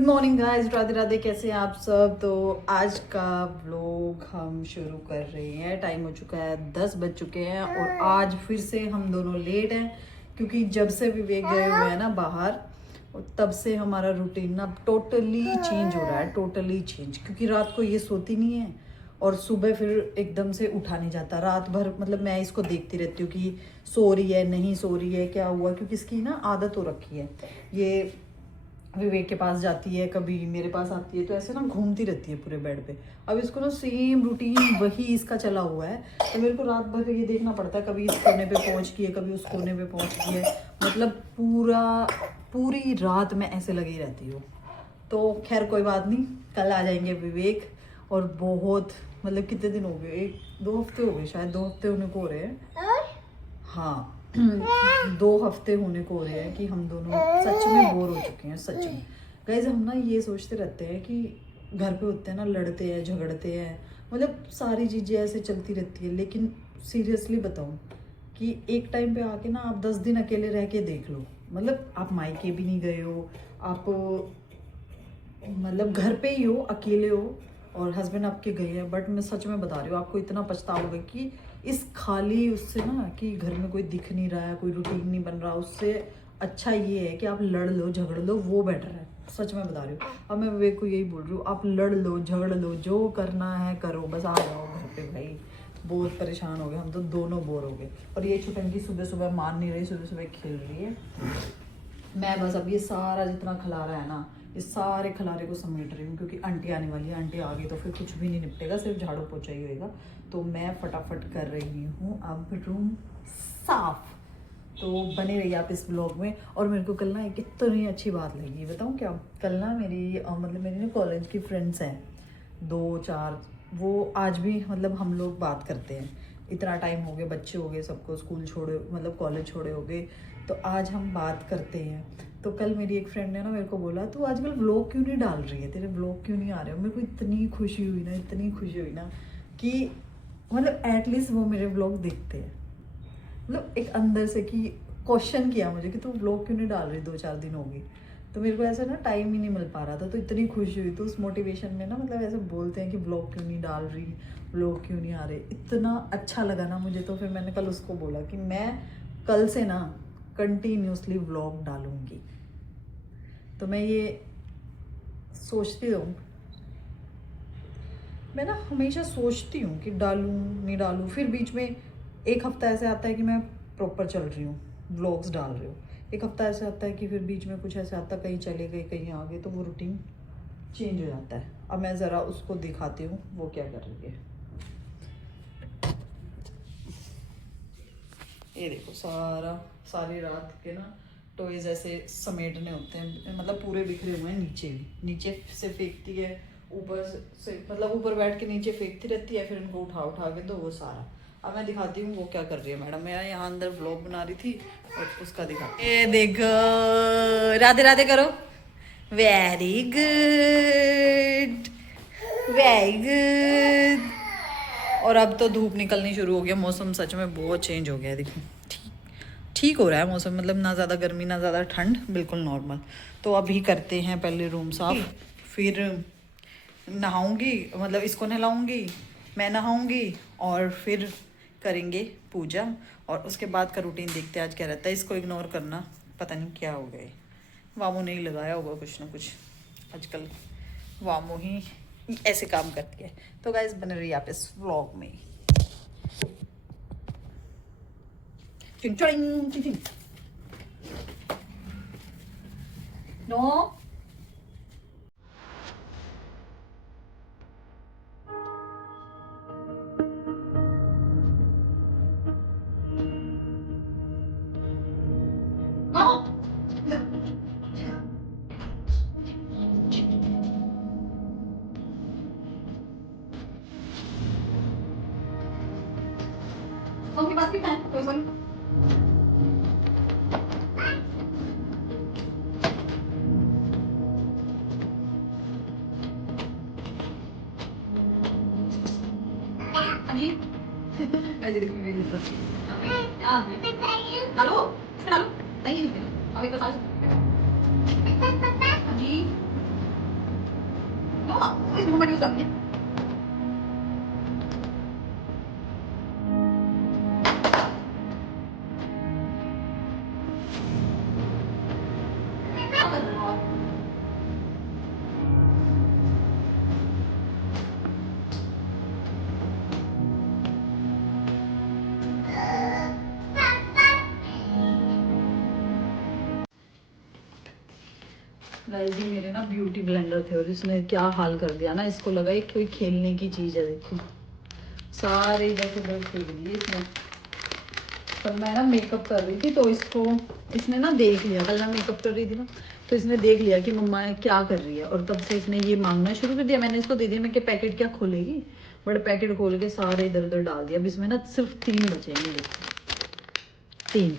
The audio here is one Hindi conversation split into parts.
Good morning guys, Radhe Radhe. कैसे हैं आप सब। तो आज का व्लॉग हम शुरू कर रहे हैं। टाइम हो चुका है 10 बज चुके हैं और आज फिर से हम दोनों लेट हैं क्योंकि जब से विवेक गए हुए हैं ना बाहर, तब से हमारा रूटीन ना टोटली चेंज हो रहा है। टोटली चेंज, क्योंकि रात को ये सोती नहीं है और सुबह फिर एकदम से उठा नहीं जाता। रात भर मतलब मैं इसको देखती रहती हूँ कि सो रही है नहीं सो रही है, क्या हुआ, क्योंकि इसकी ना आदत हो रखी है। ये विवेक के पास जाती है, कभी मेरे पास आती है, तो ऐसे ना घूमती रहती है पूरे बेड पे। अब इसको ना सेम रूटीन वही इसका चला हुआ है, तो मेरे को रात भर ये देखना पड़ता है कभी इस कोने पे पहुंच गई है, कभी उस कोने पे पहुंच गई है। मतलब पूरी रात मैं ऐसे लगी रहती हूँ। तो खैर कोई बात नहीं, कल आ जाएंगे विवेक। और बहुत मतलब कितने दिन हो गए, 1-2 हफ्ते हो गए, शायद 2 हफ्ते होने को हो रहे हैं। हाँ 2 हफ्ते होने को हो रहे हैं कि हम दोनों सच में बोर हो चुके हैं। सच में गाइस, हम ना ये सोचते रहते हैं कि घर पे होते हैं ना, लड़ते हैं झगड़ते हैं, मतलब सारी चीज़ें ऐसे चलती रहती है। लेकिन सीरियसली बताऊं कि एक टाइम पे आके ना आप 10 दिन अकेले रह के देख लो। मतलब आप मायके भी नहीं गए हो, आप मतलब घर पे ही हो, अकेले हो और हस्बैंड आपके गए हैं, बट मैं सच में बता रही हूँ आपको इतना पछताओगे कि इस खाली उससे ना कि घर में कोई दिख नहीं रहा है, कोई रूटीन नहीं बन रहा, उससे अच्छा ये है कि आप लड़ लो झगड़ लो, वो बेटर है। सच में बता रही हूँ। अब मैं विवेक को यही बोल रही हूँ, आप लड़ लो झगड़ लो, जो करना है करो, बस आ जाओ घर पे भाई। बहुत परेशान हो गए हम तो, दोनों बोर हो गए। और ये छुटंकी सुबह सुबह मान नहीं रही, सुबह सुबह खेल रही है। मैं बस अब ये सारा जितना खलारा है ना, इस सारे खलारे को समेट रही हूँ, क्योंकि आंटी आने वाली है। आंटी आ गई तो फिर कुछ भी नहीं निपटेगा, सिर्फ झाड़ू पोछा ही होएगा। तो मैं फटाफट कर रही हूँ अब रूम साफ। तो बने रहिए आप इस ब्लॉग में। और मेरे को कल ना एक इतनी अच्छी बात लगी, बताऊँ क्या। कल ना मतलब मेरी ना कॉलेज की फ्रेंड्स हैं 2-4, वो आज भी मतलब हम लोग बात करते हैं। इतना टाइम हो गया, बच्चे हो गए, सबको स्कूल छोड़े मतलब कॉलेज छोड़े हो गए, तो आज हम बात करते हैं। तो कल मेरी एक फ्रेंड ने ना मेरे को बोला, तू आजकल व्लॉग क्यों नहीं डाल रही है, तेरे व्लॉग क्यों नहीं आ रहे हो। मेरे को इतनी खुशी हुई ना, इतनी खुशी हुई ना कि मतलब एटलीस्ट वो मेरे व्लॉग देखते हैं। मतलब एक अंदर से कि क्वेश्चन किया मुझे कि तू व्लॉग क्यों नहीं डाल रही, 2-4 दिन हो गए। तो मेरे को ऐसा ना टाइम ही नहीं मिल पा रहा था, तो इतनी खुशी हुई। तो उस मोटिवेशन में ना मतलब ऐसे बोलते हैं कि व्लॉग क्यों नहीं डाल रही, व्लॉग क्यों नहीं आ रहे, इतना अच्छा लगा ना मुझे। तो फिर मैंने कल उसको बोला कि मैं कल से ना कंटिन्यूसली व्लॉग डालूंगी। तो मैं ये सोचती हूँ, मैं ना हमेशा सोचती हूँ कि डालूँ नहीं डालूँ, फिर बीच में एक हफ्ता ऐसे आता है कि मैं प्रॉपर चल रही हूँ, व्लॉग्स डाल रही हूँ। एक हफ्ता ऐसे आता है कि फिर बीच में कुछ ऐसे आता, कहीं चले गए कहीं आ गए, तो वो रूटीन चेंज हो जाता है। अब मैं ज़रा उसको दिखाती हूँ वो क्या कर रही है। ये देखो, सारी रात के ना टॉयज ऐसे समेटने होते हैं, मतलब पूरे बिखरे हुए हैं। नीचे भी, नीचे से फेंकती है, ऊपर से मतलब ऊपर बैठ के नीचे फेंकती रहती है, फिर इनको उठा उठा के तो वो सारा। अब मैं दिखाती हूँ वो क्या कर रही है। मैडम मैं यहाँ अंदर व्लॉग बना रही थी और उसका दिखाती हूँ। ये देखो, राधे राधे करो। Very good, very good. और अब तो धूप निकलनी शुरू हो गया, मौसम सच में बहुत चेंज हो गया है। देखो ठीक ठीक हो रहा है मौसम, मतलब ना ज़्यादा गर्मी ना ज़्यादा ठंड, बिल्कुल नॉर्मल। तो अभी करते हैं पहले रूम साफ, फिर नहाऊंगी, मतलब इसको नहलाऊंगी, मैं नहाऊंगी और फिर करेंगे पूजा। और उसके बाद का रूटीन देखते हैं आज क्या रहता है। इसको इग्नोर करना, पता नहीं क्या हो गया है। वामो नहीं लगाया होगा कुछ ना कुछ आजकल, वामो ही ऐसे काम करती है। तो गाइस बने रहिए आप इस व्लॉग में। चिंग चिंग चिंग चिंग। नो मम्मी बात भी मैं कोई बोल। अभी मैं जल्दी में भी तो हां डालो, इसमें डालो, नहीं अभी तो सास अभी गाइस जी मेरे ना ब्यूटी ब्लेंडर थे और इसने क्या हाल कर दिया ना, इसको लगा ये कोई खेलने की चीज़ है। देखो सारे इधर उधर फेंक दिए इसने। पर मैं ना मेकअप कर रही थी तो इसने ना देख लिया, कल मैं मेकअप कर रही थी ना तो इसने देख लिया कि मम्मा क्या कर रही है, और तब से इसने ये मांगना शुरू कर दिया। मैंने इसको दे दिया, मैं कि पैकेट क्या खोलेगी, बट पैकेट खोल के सारे इधर उधर डाल दिया। अब इसमें ना सिर्फ 3 बचेंगे, देखो 3।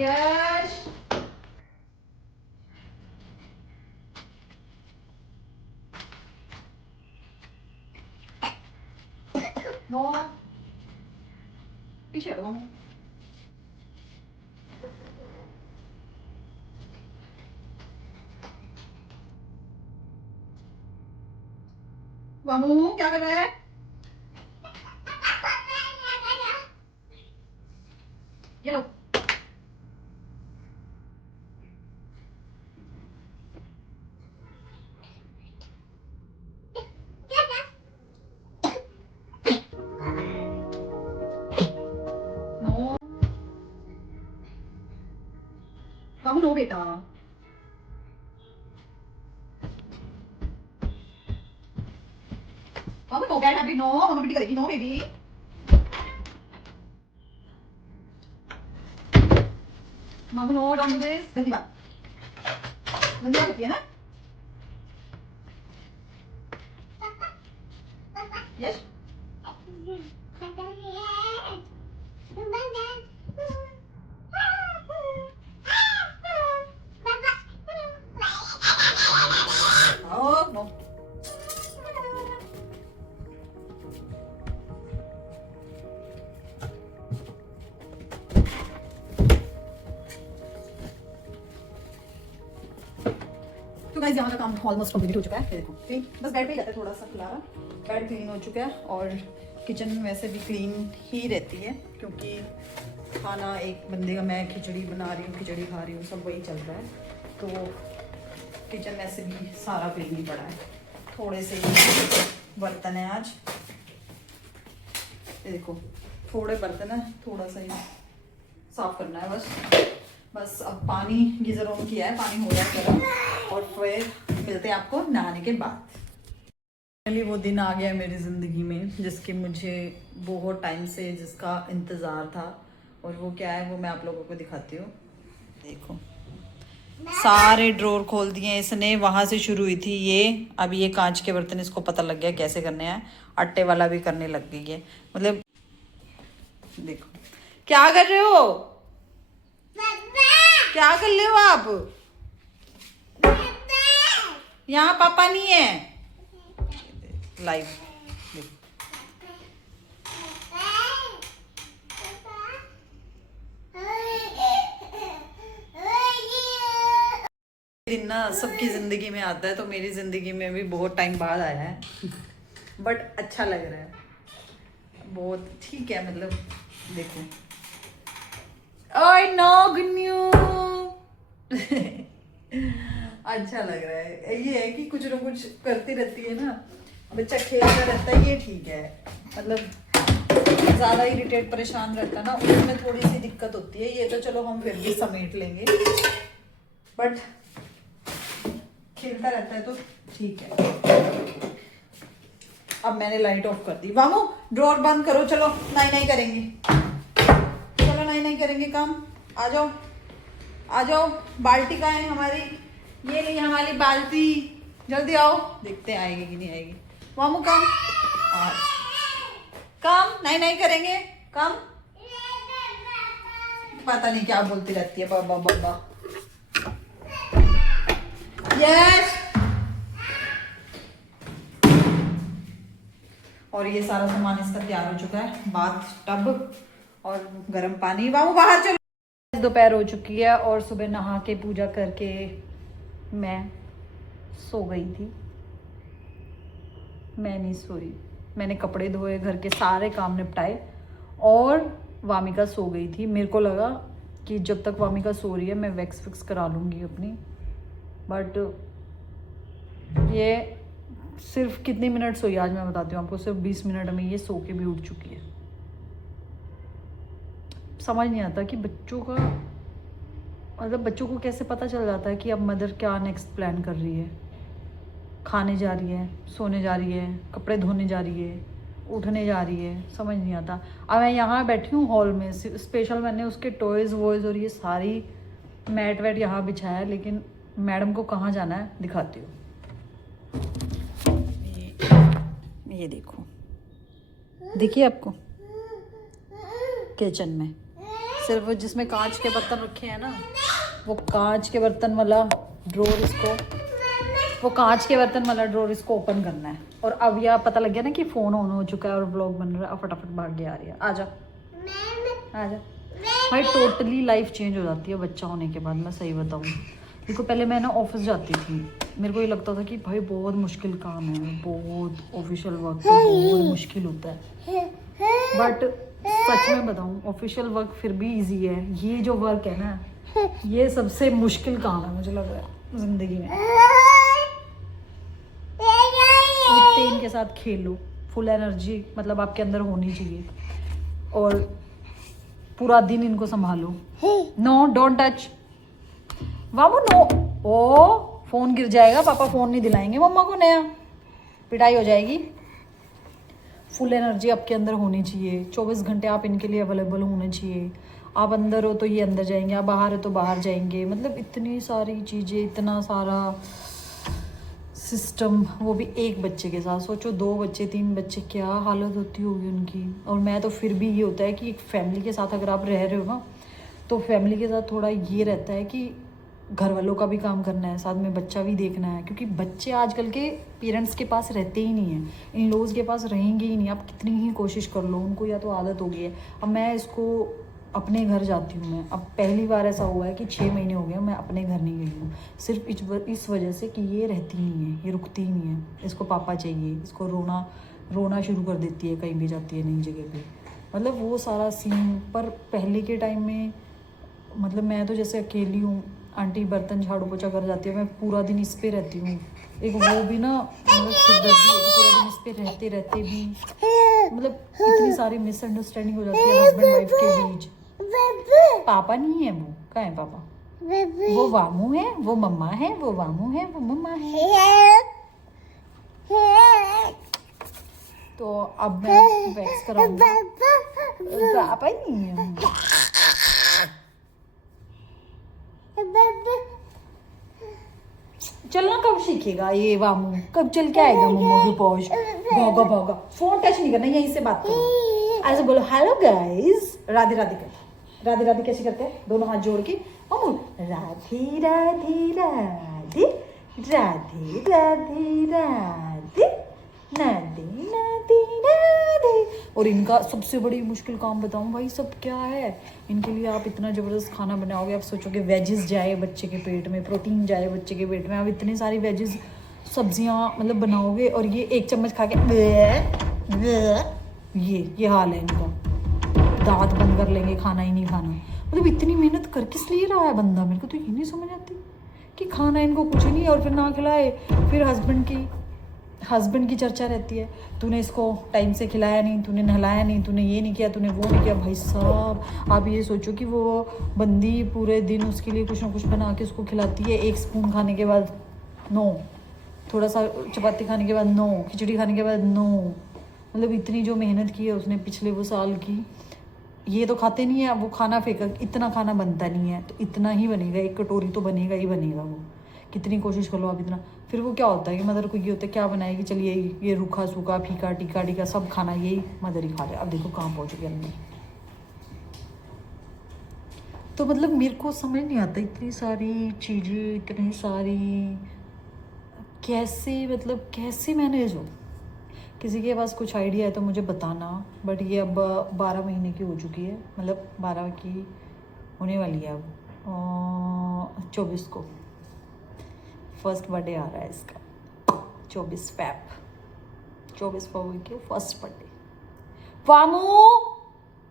यश नो पीछे हटो। मामू क्या कर रहे हैं? ये लो। नो मामू नो बेटा। मामू नो कैट हैप्पी नो, मामू बेटी करेगी नो बेबी। मामू नो डोंट डू दिस। गंदी बात, गंदी बात होती है ना। Yes oh no. तो गाइस यहाँ का काम ऑलमोस्ट कंप्लीट हो चुका है। देखो क्लीन, बस बेड पे ही रहता है थोड़ा सा खिलारा। बेड क्लीन हो चुका है और किचन में वैसे भी क्लीन ही रहती है, क्योंकि खाना एक बंदे का, मैं खिचड़ी बना रही हूँ, खिचड़ी खा रही हूँ, सब वही चल रहा है। तो किचन वैसे भी सारा क्लीन ही पड़ा है। थोड़े से बर्तन है आज, ये देखो थोड़े बर्तन है, थोड़ा सा ही साफ करना है बस। अब पानी गीजर ऑन किया है, पानी हो रहा है गर्म, और फिर मिलते हैं आपको नहाने के बाद। फाइनली वो दिन आ गया मेरी ज़िंदगी में जिसकी मुझे बहुत टाइम से जिसका इंतज़ार था, और वो क्या है वो मैं आप लोगों को दिखाती हूँ। देखो सारे ड्रॉर खोल दिए इसने, वहाँ से शुरू हुई थी ये। अब ये कांच के बर्तन इसको पता लग गया कैसे करने हैं, आटे वाला भी करने लग गई है। मतलब देखो क्या कर रहे हो, क्या कर रहे हो आप? यहाँ पापा नहीं है, लाइव दिन ना सबकी जिंदगी में आता है, तो मेरी जिंदगी में भी बहुत टाइम बाद आया है बट अच्छा लग रहा है, बहुत ठीक है। मतलब देखो ओए नो गुन्नू अच्छा लग रहा है। ये है कि कुछ ना कुछ करती रहती है ना, बच्चा खेलता रहता है, ये ठीक है। मतलब ज़्यादा इरिटेट परेशान रहता है ना, उसमें थोड़ी सी दिक्कत होती है। ये तो चलो हम फिर भी समेट लेंगे, बट खेलता रहता है तो ठीक है। अब मैंने लाइट ऑफ कर दी। वामू ड्रॉर बंद करो, चलो नहीं नहीं करेंगे, चलो नहीं नहीं करेंगे काम। आ जाओ आ जाओ, बाल्टी कहाँ है हमारी, ये नहीं हमारी बाल्टी, जल्दी आओ। देखते हैं आएगी कि नहीं आएगी। मामू कम कम, नहीं नहीं करेंगे कम। पता नहीं क्या बोलती रहती है बाबा बाबा। यस और ये सारा सामान इसका तैयार हो चुका है, बाथ टब और गर्म पानी। बाबू बाहर चलो। दोपहर हो चुकी है और सुबह नहा के पूजा करके मैं सो गई थी। मैं नहीं सोई, मैंने कपड़े धोए, घर के सारे काम निपटाए और वामिका सो गई थी। मेरे को लगा कि जब तक वामिका सो रही है मैं वैक्स फिक्स करा लूँगी अपनी, बट ये सिर्फ कितनी मिनट सोई आज मैं बताती हूँ आपको, सिर्फ 20 मिनट में ये सो के भी उठ चुकी है। समझ नहीं आता कि बच्चों का मतलब बच्चों को कैसे पता चल जाता है कि अब मदर क्या नेक्स्ट प्लान कर रही है। खाने जा रही है, सोने जा रही है, कपड़े धोने जा रही है, उठने जा रही है, समझ नहीं आता। अब मैं यहाँ बैठी हूँ हॉल में, स्पेशल मैंने उसके टॉयज़ वॉयज़ और ये सारी मैट वैट यहाँ बिछाया है, लेकिन मैडम को कहाँ जाना है दिखाती हूँ। ये देखो, देखिए आपको किचन में सिर्फ वो जिसमें कांच के बर्तन रखे हैं ना, वो कांच के बर्तन वाला ड्रॉर इसको ओपन करना है। और अब यह पता लग गया ना कि फ़ोन ऑन हो चुका है और व्लॉग बन रहा है, फटाफट भाग के आ रही है। आजा भाई, टोटली लाइफ चेंज हो जाती है बच्चा होने के बाद। मैं सही बताऊँ, देखो पहले मैं ना ऑफिस जाती थी, मेरे को ये लगता था कि भाई बहुत मुश्किल काम है, बहुत ऑफिशियल वर्क तो बहुत मुश्किल होता है, बट सच में बताऊँ ऑफिशियल वर्क फिर भी इजी है। ये जो वर्क है ना, ये सबसे मुश्किल काम है मुझे लग रहा है ज़िंदगी में। उठते इनके साथ खेलो, फुल एनर्जी मतलब आपके अंदर होनी चाहिए, और पूरा दिन इनको संभालो। नो डोंट टच वामू, नो। ओ फोन गिर जाएगा, पापा फोन नहीं दिलाएंगे मम्मा को नया, पिटाई हो जाएगी। फुल एनर्जी आपके अंदर होनी चाहिए, 24 घंटे आप इनके लिए अवेलेबल होने चाहिए। आप अंदर हो तो ये अंदर जाएंगे, आप बाहर हो तो बाहर जाएंगे, मतलब इतनी सारी चीज़ें, इतना सारा सिस्टम, वो भी एक बच्चे के साथ। सोचो 2 बच्चे 3 बच्चे, क्या हालत होती होगी उनकी। और मैं तो फिर भी ये होता है कि एक फैमिली के साथ अगर आप रह रहे हो ना, तो फैमिली के साथ थोड़ा ये रहता है कि घर वालों का भी काम करना है, साथ में बच्चा भी देखना है, क्योंकि बच्चे आजकल के पेरेंट्स के पास रहते ही नहीं हैं, इन लॉज के पास रहेंगे ही नहीं। आप कितनी ही कोशिश कर लो, उनको या तो आदत हो गई है। अब मैं इसको अपने घर जाती हूँ, मैं अब पहली बार ऐसा हुआ है कि 6 महीने हो गए मैं अपने घर नहीं गई हूँ, सिर्फ इस वजह से कि ये रहती नहीं है, ये रुकती ही नहीं है, इसको पापा चाहिए, इसको रोना शुरू कर देती है कहीं भी जाती है नई जगह पे, मतलब वो सारा सीन। पर पहले के टाइम में मतलब मैं तो जैसे अकेली हूँ, आंटी बर्तन झाड़ू पोछा कर जाती है, मैं पूरा दिन इस पे रहती हूँ। एक वो भी ना मतलब सिरदर्दी है, पूरा दिन इस पे रहते रहते भी मतलब इतनी सारी मिसअंडरस्टैंडिंग हो जाती है हस्बैंड वाइफ के बीच। पापा नहीं है, वो कहाँ है पापा? वो वामू है, वो मम्मा है, वो वामू है, वो मम्मा है। तो अब मैं वैक्स कराऊंगी। पापा नहीं है। चलना कब सीखेगा ये वामू? कब चल के आएगा मम्मा के पास? भागा भागा, फोन टच नहीं करना, यहीं से बात करो। ऐसे बोलो हेलो गाइस, राधे राधे कर। राधे राधे कैसे करते हैं? दोनों हाथ जोड़ के मामू, राधे राधे राधे राधे राधे राधे नादे नादे नादे। और इनका सबसे बड़ी मुश्किल काम बताऊं भाई सब क्या है, इनके लिए आप इतना ज़बरदस्त खाना बनाओगे, आप सोचोगे वेजेस जाए बच्चे के पेट में, प्रोटीन जाए बच्चे के पेट में, आप इतनी सारी वेजेस सब्जियां मतलब बनाओगे और ये 1 चम्मच खा के ये हाल है इनका, दांत बंद कर लेंगे, खाना ही नहीं खाना। मतलब इतनी मेहनत कर किस लिए रहा है बंदा, मेरे को तो ये नहीं समझ आती कि खाना इनको कुछ नहीं और फिर ना खिलाए, फिर हस्बैंड की चर्चा रहती है, तूने इसको टाइम से खिलाया नहीं, तूने नहलाया नहीं, तूने ये नहीं किया, तूने वो नहीं किया। भाई साहब आप ये सोचो कि वो बंदी पूरे दिन उसके लिए कुछ ना कुछ बना के उसको खिलाती है, 1 स्पून खाने के बाद नो, थोड़ा सा चपाती खाने के बाद नो, खिचड़ी खाने के बाद नो। मतलब इतनी जो मेहनत की है उसने पिछले वो साल की, ये तो खाते नहीं है, वो खाना फेंका, इतना खाना बनता नहीं है, तो इतना ही बनेगा, 1 कटोरी तो बनेगा ही बनेगा। वो कितनी कोशिश कर लो आप इतना, फिर वो क्या होता है कि मदर को ये होता है क्या बनाएगी, चलिए ये रूखा सूखा फीका टीका टीका सब खाना यही मदर ही खा रहे। अब देखो कहाँ पहुँच गया अंदर। तो मतलब मेरे को समझ नहीं आता इतनी सारी चीज़ें, इतनी सारी कैसे, मतलब कैसे मैनेज हो, किसी के पास कुछ आइडिया है तो मुझे बताना। बट ये अब 12 महीने की हो चुकी है, मतलब 12 की होने वाली है अब 24 को। फर्स्ट बर्थडे आ रहा है इसका 24 फरवरी के फर्स्ट बर्थडे। वामू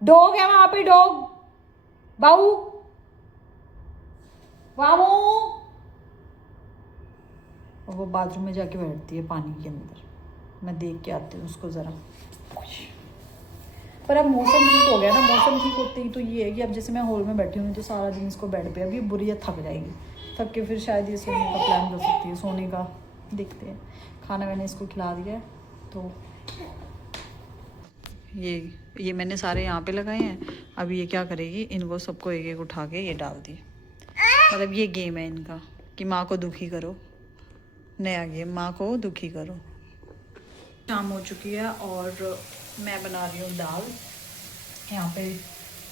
डॉग है वहां पे, डॉग बाऊ वामू। और वो बाथरूम में जाके बैठती है पानी के अंदर। मैं देख के आती हूँ उसको ज़रा। पर अब मौसम ठीक हो गया ना, मौसम ठीक होते ही तो ये है कि अब जैसे मैं हॉल में बैठी हूँ तो सारा दिन इसको बेड पे, अभी बुरी थक जाएगी, थक के फिर शायद ये सोने का प्लान कर सकती है। सोने का देखते हैं। खाना मैंने इसको खिला दिया है तो ये मैंने सारे यहाँ पे लगाए हैं। अब ये क्या करेगी, इनको सबको एक एक उठा के ये डाल दिए। मतलब ये गेम है इनका कि माँ को दुखी करो, नया गेम, माँ को दुखी करो। शाम हो चुकी है और मैं बना रही हूँ दाल। यहाँ पे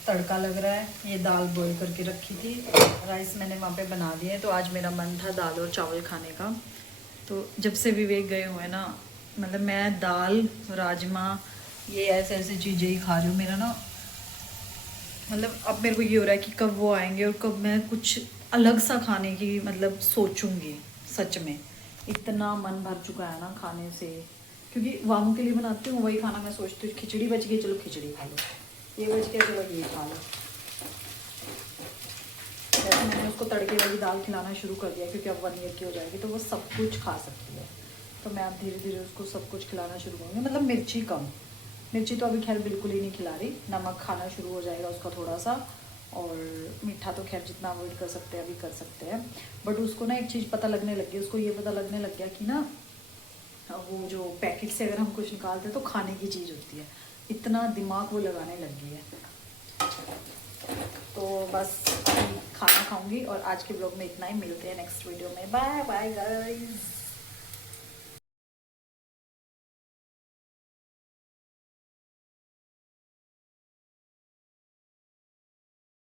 तड़का लग रहा है। ये दाल बॉईल करके रखी थी, राइस मैंने वहाँ पे बना दिए। तो आज मेरा मन था दाल और चावल खाने का। तो जब से विवेक गए हुए ना, मतलब मैं दाल राजमा ये ऐसे ऐसे चीज़ें ही खा रही हूँ। मेरा ना मतलब अब मेरे को ये हो रहा है कि कब वो आएंगे और कब मैं कुछ अलग सा खाने की मतलब सोचूंगी। सच में इतना मन भर चुका है ना खाने से, क्योंकि वामू के लिए बनाती हूँ वही खाना। मैं सोचती हूँ खिचड़ी बच गई, चलो खिचड़ी खा लो, ये बच गया चलो ये खा लो। वैसे मैंने उसको तड़के वाली दाल खिलाना शुरू कर दिया क्योंकि अब 1 ईयर की हो जाएगी तो वो सब कुछ खा सकती है। तो मैं अब धीरे धीरे उसको सब कुछ खिलाना शुरू करूँगी। मतलब मिर्ची कम, मिर्ची तो अभी खैर बिल्कुल ही नहीं खिला रही। नमक खाना शुरू हो जाएगा उसका थोड़ा सा, और मीठा तो खैर जितना अवॉइड कर सकते हैं अभी कर सकते हैं। बट उसको ना एक चीज़ पता लगने लगी, उसको ये पता लगने लग गया कि ना वो जो पैकेट से अगर हम कुछ निकालते हैं तो खाने की चीज़ होती है। इतना दिमाग वो लगाने लग गई है। तो बस अभी खाना खाऊंगी और आज के ब्लॉग में इतना ही। मिलते हैं नेक्स्ट वीडियो में। Bye bye guys.